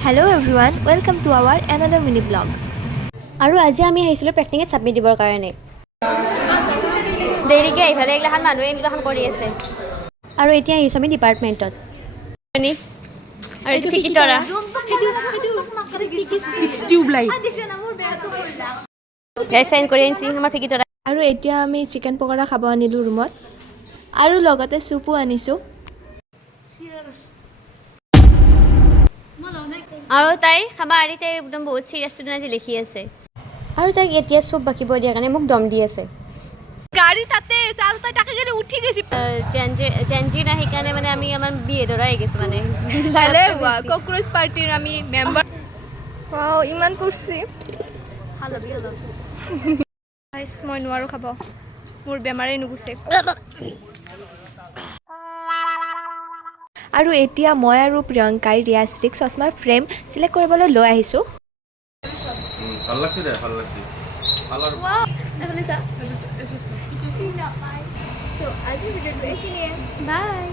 Hello everyone, welcome to our another mini blog. আৰু আজি আমি আহিছিলোঁ প্ৰেক্টিকেল ছাবমিট দিবৰ কাৰণে দেৰিকৈ আহিফালে এইগিলাখান মানুহে এইগিলাখান কৰি আছে আৰু এতিয়া আহিছোঁ আমি ডিপাৰ্টমেণ্টত আৰু এইটো ফিকিতৰা চাইন কৰি আনিছি আমাৰ ফিকিতৰা আৰু এতিয়া আমি চিকেন পকৰা খাব আনিলোঁ ৰুমত আৰু লগতে চুপো আনিছোঁ আৰু তাই খাবা আৰি তাই একদম বহুত চিৰিয়াছ ষ্টুডেণ্ট আজি লিখি আছে আৰু তাইক এতিয়া চুপ বাকিব দিয়াৰ কাৰণে মোক দম দি আছে গাড়ী তাতে আছে আৰু তাই তাকে যদি উঠি গৈছে চেঞ্জি নাই সেইকাৰণে মানে আমি আমাৰ বিয়ে ধৰা হৈ গৈছোঁ মানে কক্ৰোচ পাৰ্টিৰ আমি মেম্বাৰ ইমান পঢ়ছি মই নোৱাৰোঁ খাব মোৰ বেমাৰেই নুগুছে আৰু এতিয়া মই আৰু প্ৰিয়ংকাই ৰিয়াশ্ৰীক চশমাৰ ফ্ৰেম চিলেক্ট কৰিবলৈ লৈ আহিছোঁ ভাল লাগছে দে ভাল লাগছে আজিৰ ভিডিঅ'টো এইখিনিয়ে বাই